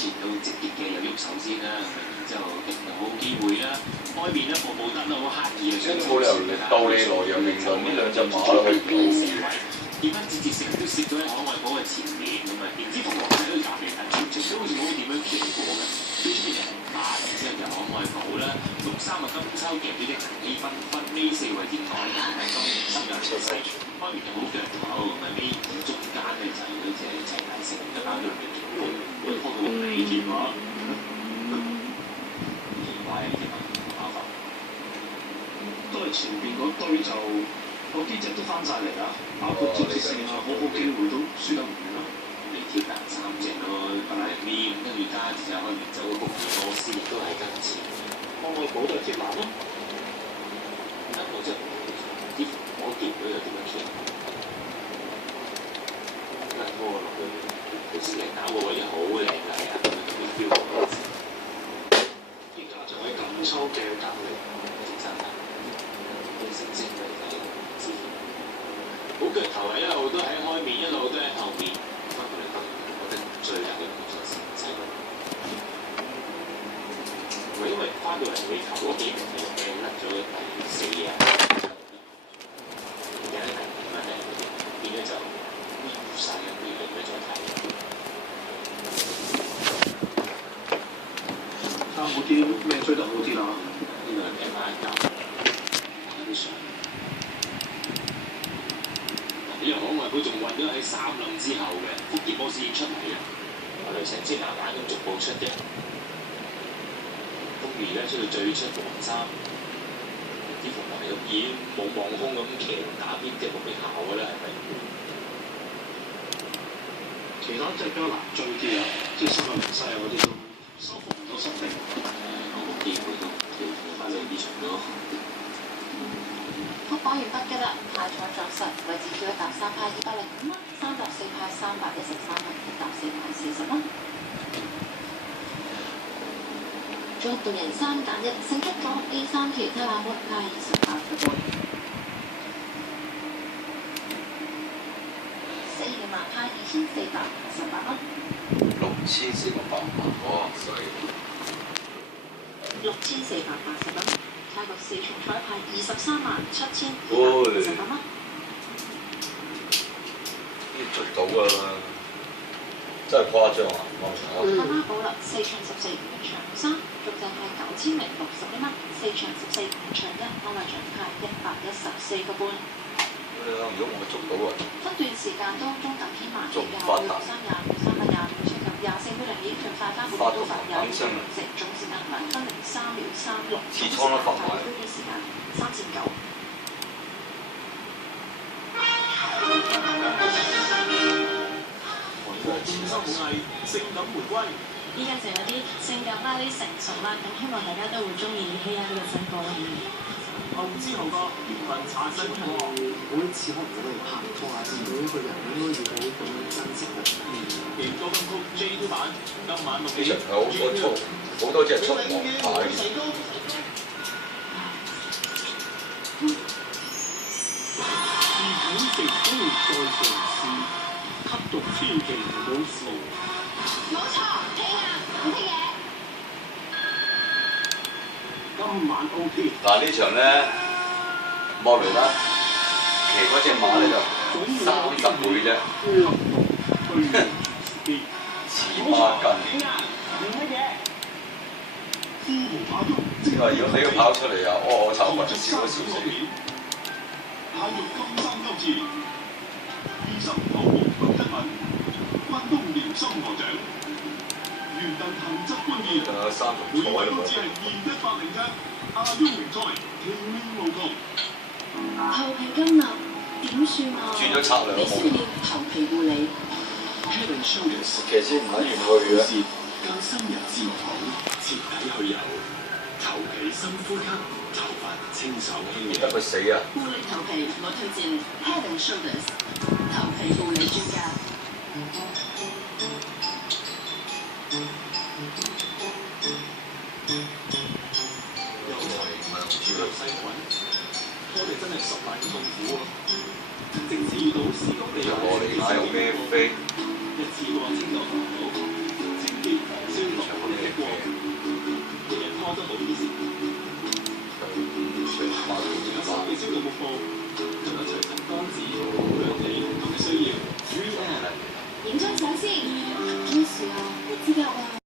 見到積極嘅有喐手先啦，之後亦有好機會啦。開面咧步步得好刻意嘅，冇理由鬥你來又令到呢兩隻馬落去4位，點解節食都攝咗喺可愛寶嘅前面咁啊？點知同學喺度夾嚟夾去，都好似冇點樣騎過嘅。最出面人8，然之後就可愛寶啦，6、3金秋夾咗隻銀禧繽紛，呢4位之外就係今年新嘅趨勢。開面就好腳頭，咁啊呢中間咧就係嗰隻齊大成一包咗嚟做，會拖到尾添喎。奇怪啊！呢隻馬麻煩。都係前邊嗰堆就嗰幾隻都翻晒嚟啦，包括接線啊，好機會都輸得唔遠啦。你貼大3隻咯，但係呢跟住加之後開面走個福爾摩斯亦都係跟前，可愛寶都係貼難咯。跟我真係啲我見到有點樣貼，跟拖落去，好似嚟打個位好靚㗎啊！咁樣飆過嗰陣時，而家就喺錦秋嘅隔離，正生啊！星星嚟睇，知好腳頭啊！一路都喺開面，一路都喺後面，翻過嚟得，我覺得最後嘅工作先仔。因為翻到嚟尾頭嗰幾名係掟甩咗第4啊，而家第5啊變咗就污曬嘅背力嘅狀態。啱好啲咩追得好啲啦？呢個係掟翻一嚿，有啲上。呢個可愛寶仲混咗喺3輪之後嘅，福爾摩斯已經出嚟嘅，我哋成支慢慢咁逐步出嘅。而家出到最出黃衫，啲服係咁已經冇望空咁騎打邊隻冇咩效嘅啦，係咪？其他即係比較難追啲啊，即係新亞西啊嗰啲都收復唔到實力。我冇機會都跳翻嚟呢場咯。我講完畢㗎啦，派彩作實，位置叫一搭3派205蚊，3搭4派313蚊，1搭4派40蚊。作動人3揀1，勝出咗 A3期睇下乜派28個半。4嘅馬派2488蚊。6480哇！犀利。 6480蚊。泰國4重彩派237250蚊。呢捉到㗎啦！真係誇張啊！媽媽寶啦，4場14 5場3，續訂係9000名61蚊，4場14 5場1，安慰獎派114個半。如果我捉到啊！分段時間當中近天慢嘅25、23、25、325出及24秒0盡快翻本都發有成總時間0分03秒36，總時間快推機時間3.9。變身武藝，性感回歸。依家就有啲性感啦，啲成熟啦，咁希望大家都會中意希亞呢個新歌啦。後知後覺，緣分產生過。每一次可能我哋拍拖啊，見到一個人應該要好咁樣珍惜佢。勁歌金曲 J2 版，今晚6點。呢場係好多速，好多隻速王牌。自強極都再嘗試，吸毒千祈唔好試。冇錯，聽啊，唔聽嘢。今晚 OK。嗱呢場咧，莫雷拉騎嗰隻馬咧就30倍啫，黐孖筋。即係話如果俾佢跑出嚟啊，我炒雲笑都笑死。下肉金三優次，29號6一文，關東遼心河獎，元旦行執官宴，仲有3重每彩位都只係2107，亞優名賽，奇妙無窮。頭皮金立點算啊？轉咗策略你需要頭皮護理。Head and Shoulders 其實唔撚願去嘅。更深入自保，徹底去油，頭皮深呼吸，頭髮清爽輕盈。得佢死啊！護理頭皮，我推薦 Head and Shoulders 頭皮護理專家。有財，自由細菌，我哋真係10萬嘅痛苦喎。直至遇到施工地下我哋買有咩飛？一次過清咗煩惱，清潔消毒一過，日日拖得好啲時。有手嘅消毒服務，